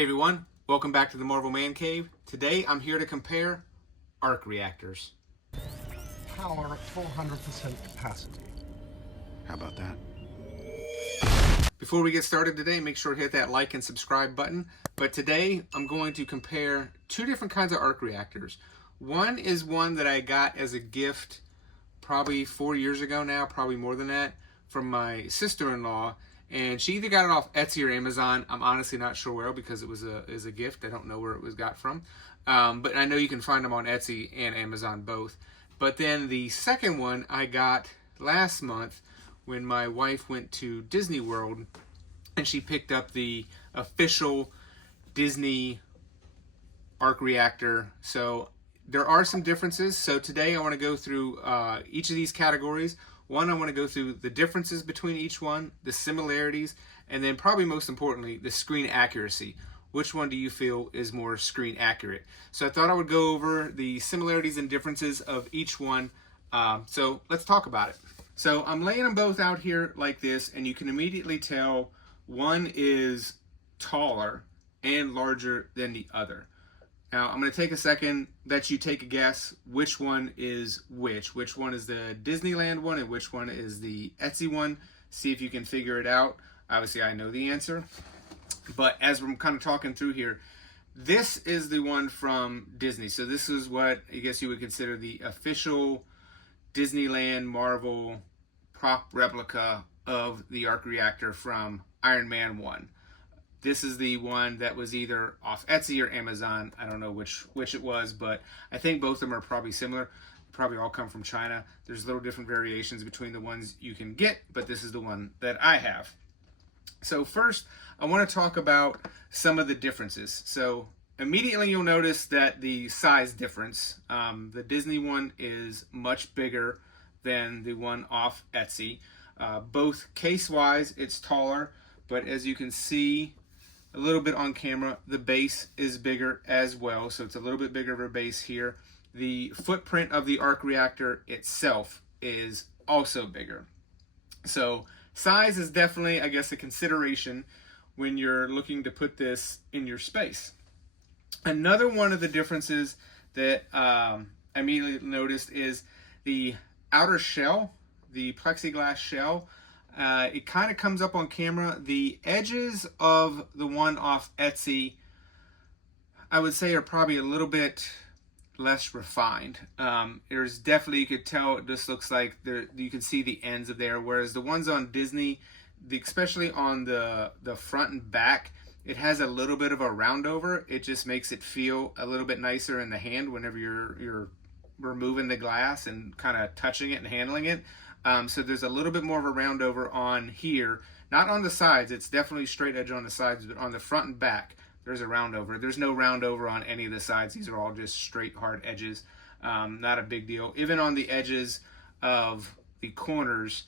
Hey everyone, welcome back to the Marvel Man Cave. Today I'm here to compare arc reactors. Power at 400% capacity. How about that? Before we get started today, make sure to hit that like and subscribe button. But today I'm going to compare two different kinds of arc reactors. One is one that I got as a gift probably 4 years ago now, probably more than that, from my sister-in-law. And she either got it off Etsy or Amazon. I'm honestly not sure where because it was a gift. I don't know where it was got from. But I know you can find them on Etsy and Amazon both. But then the second one I got last month when my wife went to Disney World and she picked up the official Disney Arc Reactor. So there are some differences. So today I want to go through each of these categories. One, I want to go through the differences between each one, the similarities, and then probably most importantly, the screen accuracy. Which one do you feel is more screen accurate? So I thought I would go over the similarities and differences of each one. So let's talk about it. So I'm laying them both out here like this, and you can immediately tell one is taller and larger than the other. Now, I'm going to take a second, let you take a guess which one is which. Which one is the Disneyland one and which one is the Etsy one. See if you can figure it out. Obviously, I know the answer. But as we're kind of talking through here, this is the one from Disney. So this is what I guess you would consider the official Disneyland Marvel prop replica of the Arc Reactor from Iron Man 1. This is the one that was either off Etsy or Amazon. I don't know which it was, but I think both of them are probably similar. Probably all come from China. There's little different variations between the ones you can get, but this is the one that I have. So first, I want to talk about some of the differences. So immediately you'll notice that the size difference, the Disney one is much bigger than the one off Etsy. Both case-wise, it's taller, but as you can see a little bit on camera, the base is bigger as well. So it's a little bit bigger of a base here. The footprint of the arc reactor itself is also bigger. So size is definitely, I guess, a consideration when you're looking to put this in your space. Another one of the differences that I immediately noticed is the outer shell, the plexiglass shell. It kind of comes up on camera. The edges of the one off Etsy, I would say, are probably a little bit less refined. There's definitely, you could tell, it just looks like you can see the ends of there, whereas the ones on Disney, especially on the front and back, it has a little bit of a round over. It just makes it feel a little bit nicer in the hand whenever you're removing the glass and kind of touching it and handling it. So there's a little bit more of a round over on here, not on the sides. It's definitely straight edge on the sides, but on the front and back, there's a round over. There's no round over on any of the sides. These are all just straight hard edges. Not a big deal. Even on the edges of the corners,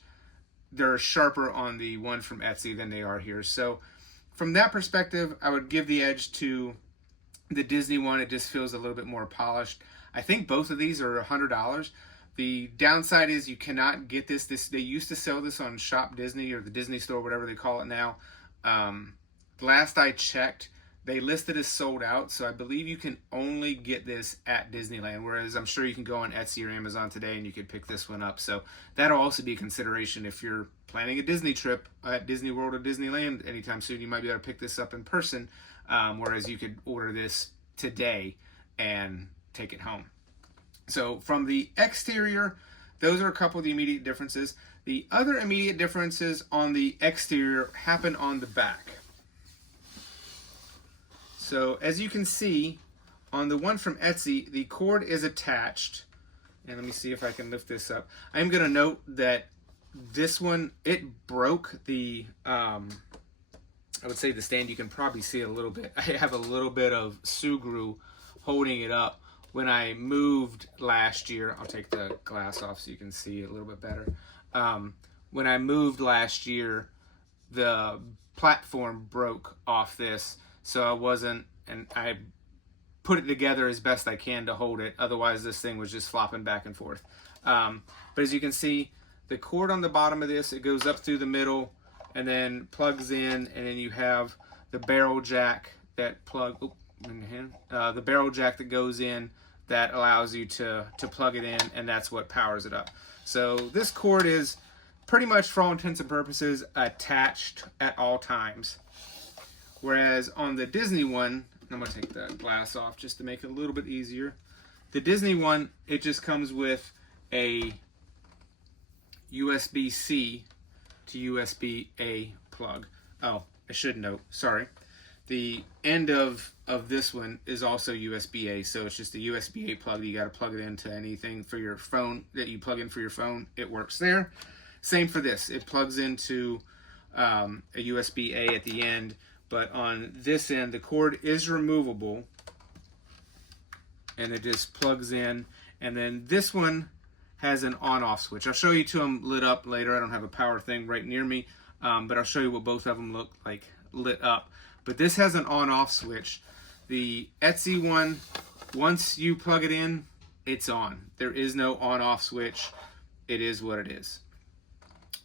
they're sharper on the one from Etsy than they are here. So from that perspective, I would give the edge to the Disney one. It just feels a little bit more polished. I think both of these are $100. The downside is you cannot get this. They used to sell this on Shop Disney or the Disney Store, whatever they call it now. Last I checked, they listed as sold out, so I believe you can only get this at Disneyland, whereas I'm sure you can go on Etsy or Amazon today and you could pick this one up. So that'll also be a consideration if you're planning a Disney trip at Disney World or Disneyland anytime soon. You might be able to pick this up in person, whereas you could order this today and take it home. So from the exterior, those are a couple of the immediate differences. The other immediate differences on the exterior happen on the back. So as you can see, on the one from Etsy, the cord is attached. And let me see if I can lift this up. I'm going to note that this one, it broke the, I would say the stand. You can probably see it a little bit. I have a little bit of Sugru holding it up. When I moved last year, I'll take the glass off so you can see it a little bit better. When I moved last year, the platform broke off this, so I put it together as best I can to hold it. Otherwise, this thing was just flopping back and forth. But as you can see, the cord on the bottom of this, it goes up through the middle and then plugs in, and then you have the barrel jack that plug, in the hand, the barrel jack that goes in that allows you to plug it in, and that's what powers it up. So this cord is pretty much, for all intents and purposes, attached at all times. Whereas on the Disney one, I'm going to take the glass off just to make it a little bit easier. The Disney one, it just comes with a USB-C to USB-A plug. Oh, I should note, sorry. The end of this one is also USB-A, so it's just a USB-A plug. You got to plug it into anything for your phone that you plug in for your phone. It works there. Same for this. It plugs into a USB-A at the end, but on this end, the cord is removable, and it just plugs in. And then this one has an on-off switch. I'll show you two of them lit up later. I don't have a power thing right near me, but I'll show you what both of them look like lit up. But this has an on-off switch. The Etsy one, once you plug it in, it's on. There is no on-off switch. It is what it is.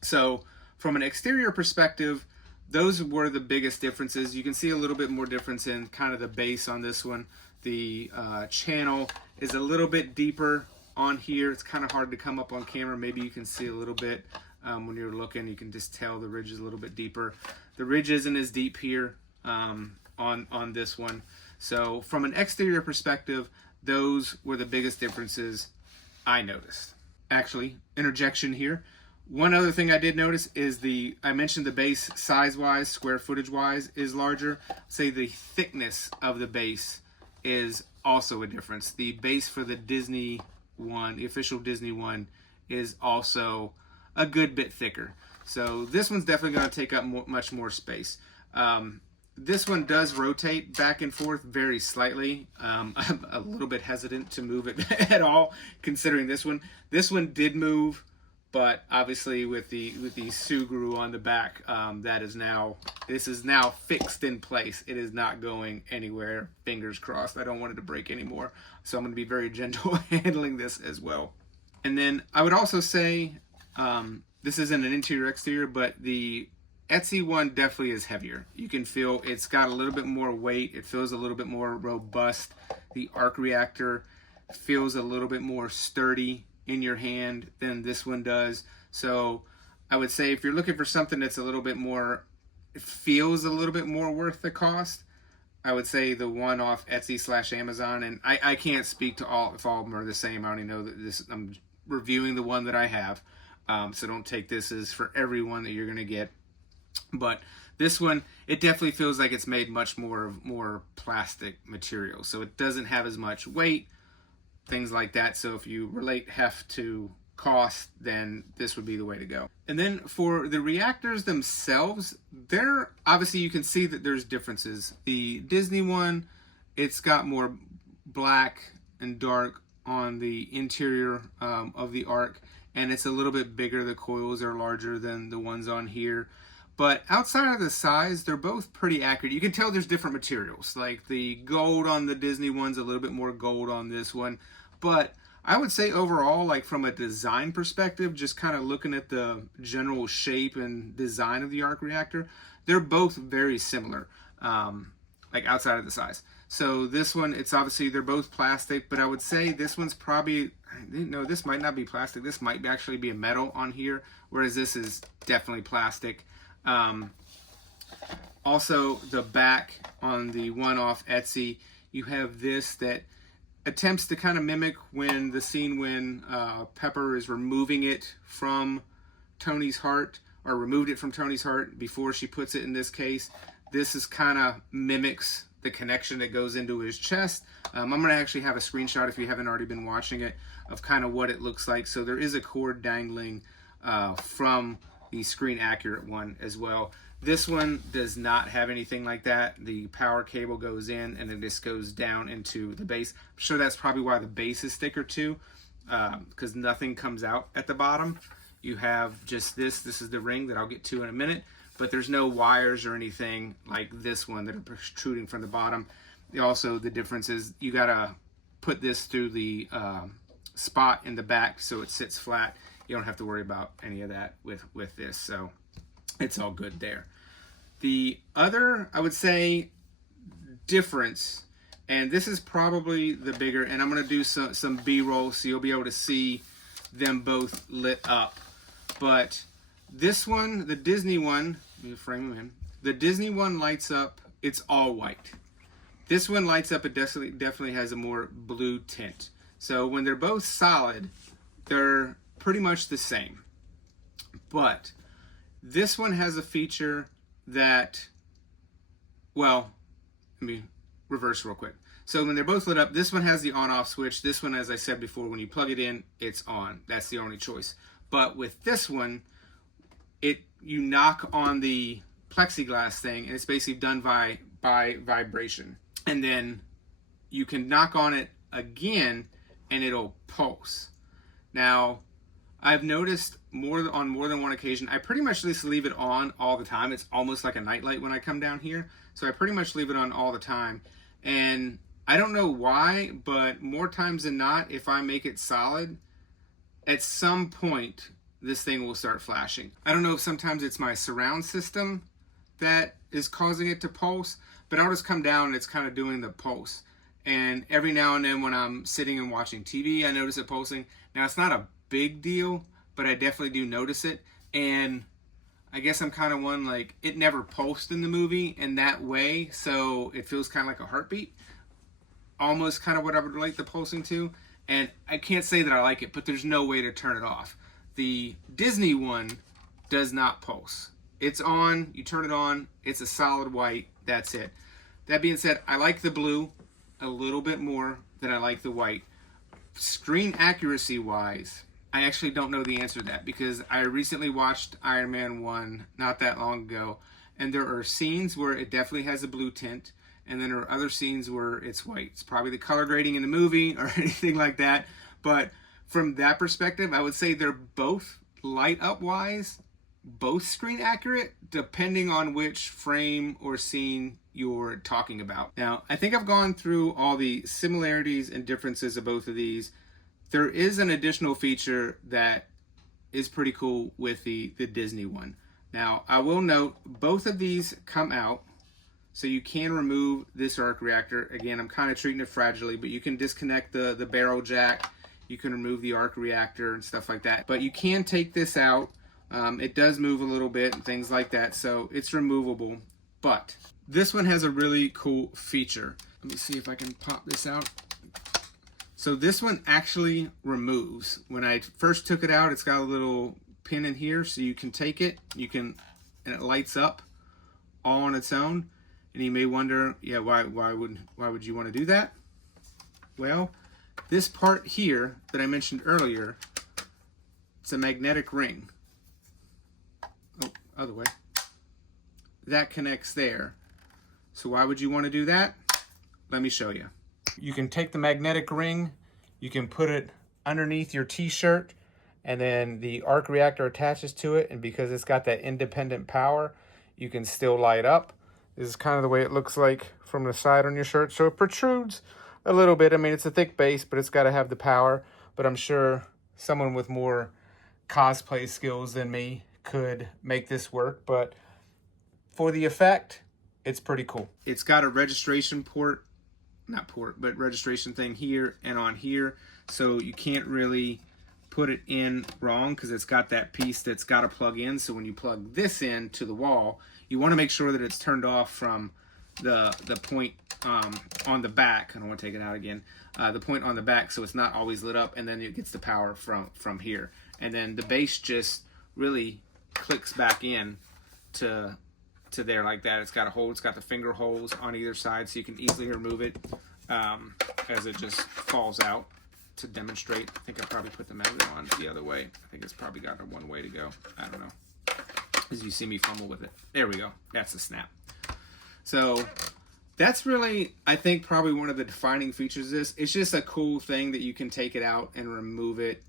So from an exterior perspective, those were the biggest differences. You can see a little bit more difference in kind of the base on this one. The channel is a little bit deeper on here. It's kind of hard to come up on camera. Maybe you can see a little bit when you're looking. You can just tell the ridge is a little bit deeper. The ridge isn't as deep here on this one. So from an exterior perspective, those were the biggest differences I noticed. Actually, interjection here. One other thing I did notice is I mentioned the base size-wise, square footage-wise, is larger. Say the thickness of the base is also a difference. The base for the Disney one, the official Disney one, is also a good bit thicker. So this one's definitely going to take up much more space. This one does rotate back and forth very slightly. I'm a little bit hesitant to move it at all, considering this one. This one did move, but obviously with the Sugru on the back, this is now fixed in place. It is not going anywhere. Fingers crossed. I don't want it to break anymore, so I'm going to be very gentle handling this as well. And then I would also say this isn't an interior exterior, but the Etsy one definitely is heavier. You can feel it's got a little bit more weight. It feels a little bit more robust. The Arc Reactor feels a little bit more sturdy in your hand than this one does. So I would say if you're looking for something that's a little bit more, it feels a little bit more worth the cost, I would say the one off Etsy/Amazon. And I can't speak to if all of them are the same. I only know that I'm reviewing the one that I have. So don't take this as for everyone that you're going to get. But this one, it definitely feels like it's made much more plastic material. So it doesn't have as much weight, things like that. So if you relate heft to cost, then this would be the way to go. And then for the reactors themselves, obviously you can see that there's differences. The Disney one, it's got more black and dark on the interior of the Arc, and it's a little bit bigger. The coils are larger than the ones on here. But outside of the size, they're both pretty accurate. You can tell there's different materials. Like the gold on the Disney one's a little bit more gold on this one. But I would say overall, like from a design perspective, just kind of looking at the general shape and design of the Arc Reactor, they're both very similar, like outside of the size. So this one, it's obviously, they're both plastic, but I would say this one's probably, no, this might not be plastic. This might actually be a metal on here, whereas this is definitely plastic. Also, the back on the one off Etsy, you have this that attempts to kind of mimic the scene when Pepper is removing it from Tony's heart, or removed it from Tony's heart before she puts it in this case. This is kind of mimics the connection that goes into his chest. I'm going to actually have a screenshot, if you haven't already been watching it, of kind of what it looks like. So there is a cord dangling from the screen accurate one as well. This one does not have anything like that. The power cable goes in and it just goes down into the base. I'm sure that's probably why the base is thicker too, because nothing comes out at the bottom. You have just this is the ring that I'll get to in a minute, but there's no wires or anything like this one that are protruding from the bottom. Also, the difference is you gotta put this through the spot in the back so it sits flat. You don't have to worry about any of that with this, so it's all good there. The other, I would say, difference, and this is probably the bigger, and I'm going to do some B-roll so you'll be able to see them both lit up. But this one, the Disney one, let me frame them in. The Disney one lights up, it's all white. This one lights up, it definitely has a more blue tint. So when they're both solid, they're pretty much the same. But this one has a feature that, well, let me reverse real quick. So when they're both lit up, this one has the on-off switch. This one, as I said before, when you plug it in, it's on. That's the only choice. But with this one, you knock on the plexiglass thing, and it's basically done by vibration. And then you can knock on it again, and it'll pulse. Now, I've noticed on more than one occasion, I pretty much just leave it on all the time. It's almost like a nightlight when I come down here. So I pretty much leave it on all the time. And I don't know why, but more times than not, if I make it solid, at some point, this thing will start flashing. I don't know if sometimes it's my surround system that is causing it to pulse, but I'll just come down and it's kind of doing the pulse. And every now and then when I'm sitting and watching TV, I notice it pulsing. Now, it's not a big deal, but I definitely do notice it. And I guess I'm kind of one, like, it never pulsed in the movie in that way, so it feels kind of like a heartbeat. Almost kind of what I would relate the pulsing to. And I can't say that I like it, but there's no way to turn it off. The Disney one does not pulse. It's on, you turn it on, it's a solid white, that's it. That being said, I like the blue a little bit more than I like the white. Screen accuracy wise, I actually don't know the answer to that, because I recently watched Iron Man 1 not that long ago, and there are scenes where it definitely has a blue tint, and then there are other scenes where it's white. It's probably the color grading in the movie or anything like that, but from that perspective, I would say they're both light up wise, both screen accurate, depending on which frame or scene you're talking about. Now, I think I've gone through all the similarities and differences of both of these. There is an additional feature that is pretty cool with the Disney one. Now, I will note, both of these come out, so you can remove this arc reactor. Again, I'm kind of treating it fragilely, but you can disconnect the barrel jack, you can remove the arc reactor and stuff like that. But you can take this out. It does move a little bit and things like that, so it's removable. But this one has a really cool feature. Let me see if I can pop this out. So this one actually removes. When I first took it out, it's got a little pin in here, so you can take it, and it lights up all on its own. And you may wonder, yeah, why would you want to do that? Well, this part here that I mentioned earlier, it's a magnetic ring. Oh, other way. That connects there. So why would you want to do that? Let me show you. You can take the magnetic ring, you can put it underneath your t-shirt, and then the arc reactor attaches to it, and because it's got that independent power, you can still light up. This is kind of the way it looks like from the side on your shirt. So it protrudes a little bit. I mean, it's a thick base, but it's got to have the power. But I'm sure someone with more cosplay skills than me could make this work. But for the effect, it's pretty cool. It's got a registration port, not port, but registration thing here and on here. So you can't really put it in wrong because it's got that piece that's got to plug in. So when you plug this in to the wall, you want to make sure that it's turned off from the point on the back. I don't want to take it out again. The point on the back, so it's not always lit up, and then it gets the power from here. And then the base just really clicks back in to there like that. It's got a hole. It's got the finger holes on either side, so you can easily remove it as it just falls out. To demonstrate, I think I probably put the magnet on the other way. I think it's probably got a one way to go. I don't know. As you see me fumble with it. There we go. That's the snap. So that's really, I think, probably one of the defining features of this. It's just a cool thing that you can take it out and remove it,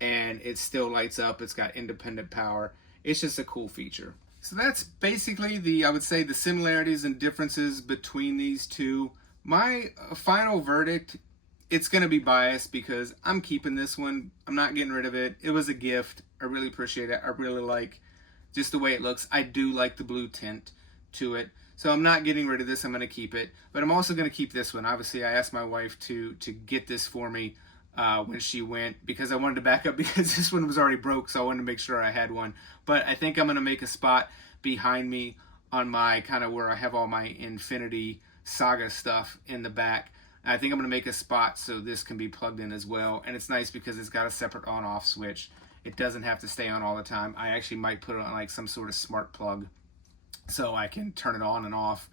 and it still lights up. It's got independent power. It's just a cool feature. So that's basically I would say the similarities and differences between these two. My final verdict, it's going to be biased because I'm keeping this one. I'm not getting rid of it. It was a gift. I really appreciate it. I really like just the way it looks. I do like the blue tint to it. So I'm not getting rid of this. I'm going to keep it. But I'm also going to keep this one. Obviously, I asked my wife to get this for me when she went, because I wanted to back up because this one was already broke, so I wanted to make sure I had one. But I think I'm going to make a spot behind me on my kind of where I have all my Infinity Saga stuff in the back. I think I'm going to make a spot so this can be plugged in as well. And it's nice because it's got a separate on-off switch. It doesn't have to stay on all the time. I actually might put it on like some sort of smart plug so I can turn it on and off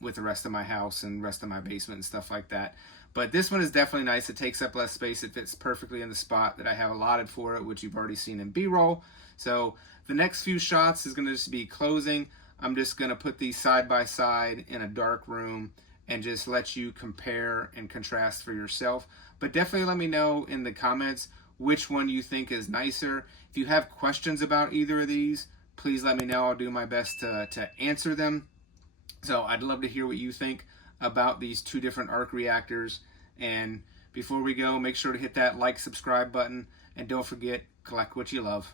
with the rest of my house and rest of my basement and stuff like that. But this one is definitely nice. It takes up less space. It fits perfectly in the spot that I have allotted for it, which you've already seen in B-roll. So the next few shots is going to just be closing. I'm just going to put these side by side in a dark room and just let you compare and contrast for yourself. But definitely let me know in the comments which one you think is nicer. If you have questions about either of these, please let me know. I'll do my best to answer them. So I'd love to hear what you think about these two different arc reactors. And before we go, make sure to hit that like, subscribe button, and don't forget, collect what you love.